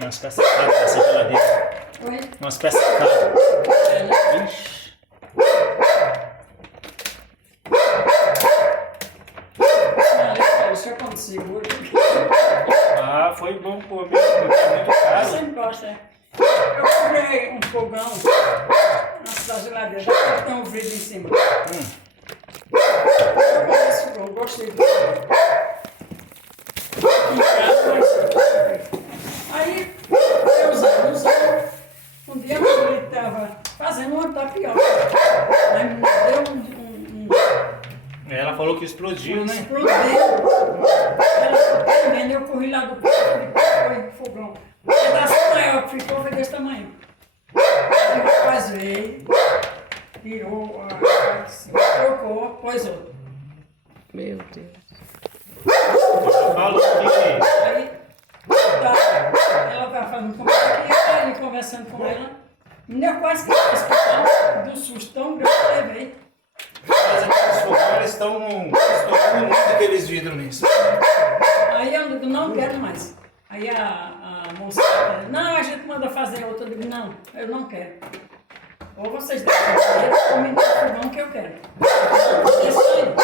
Umas peças caras dessa geladeira. Oi? Umas peças caras. Ixi. Isso é quando segura. Ah, foi bom pô, mesmo, porque é muito caro. Você não gosta, é? Eu comprei um fogão na geladeira, já tem um vidro em cima. Eu comprei esse fogão, gostei do fogão. Em casa, aí, eu usando. Um dia ele estava fazendo uma tapioca. Aí me deu Ela falou que explodiu, né? explodiu. Ela ficou tremendo, eu corri lá do quarto e foi no fogão. O pedaço maior que ficou foi desse tamanho. Aí o rapaz veio, tirou, trocou, pôs outro. Meu Deus. Falou que Aí ela estava fazendo como aqui, eu ali conversando com ela. Me deu quase que eu do susto tão grande que eu levei. mas aqueles fogões eles estão estourando muito aqueles vidros nisso. Aí eu digo, não quero mais. Aí a moça disse, não, a gente manda fazer outra. Eu digo, não, eu não quero. Ou vocês dão dinheiro, ou me dão o fogão que eu quero. Isso aí.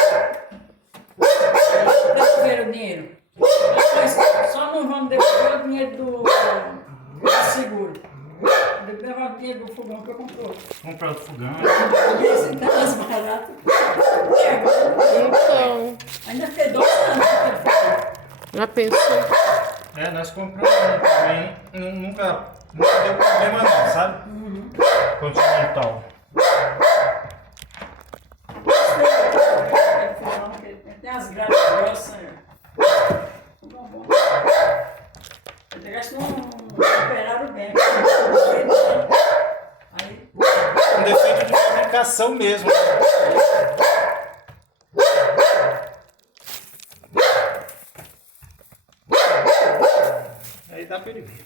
Devolveram o dinheiro. Depois, só não vamos devolver o dinheiro do seguro. Devolver o dinheiro do fogão que eu comprei. Comprar outro fogão. Esse tá mais barato. Então, Ainda fiquei 2 anos com aquele fogão. já pensou? É, nós compramos um também. Nunca deu problema não, sabe? Continental. Tem as grades grossas. Bom. Eles não operaram bem. Aí, Um defeito de fabricação mesmo. Aí dá pra ele ver.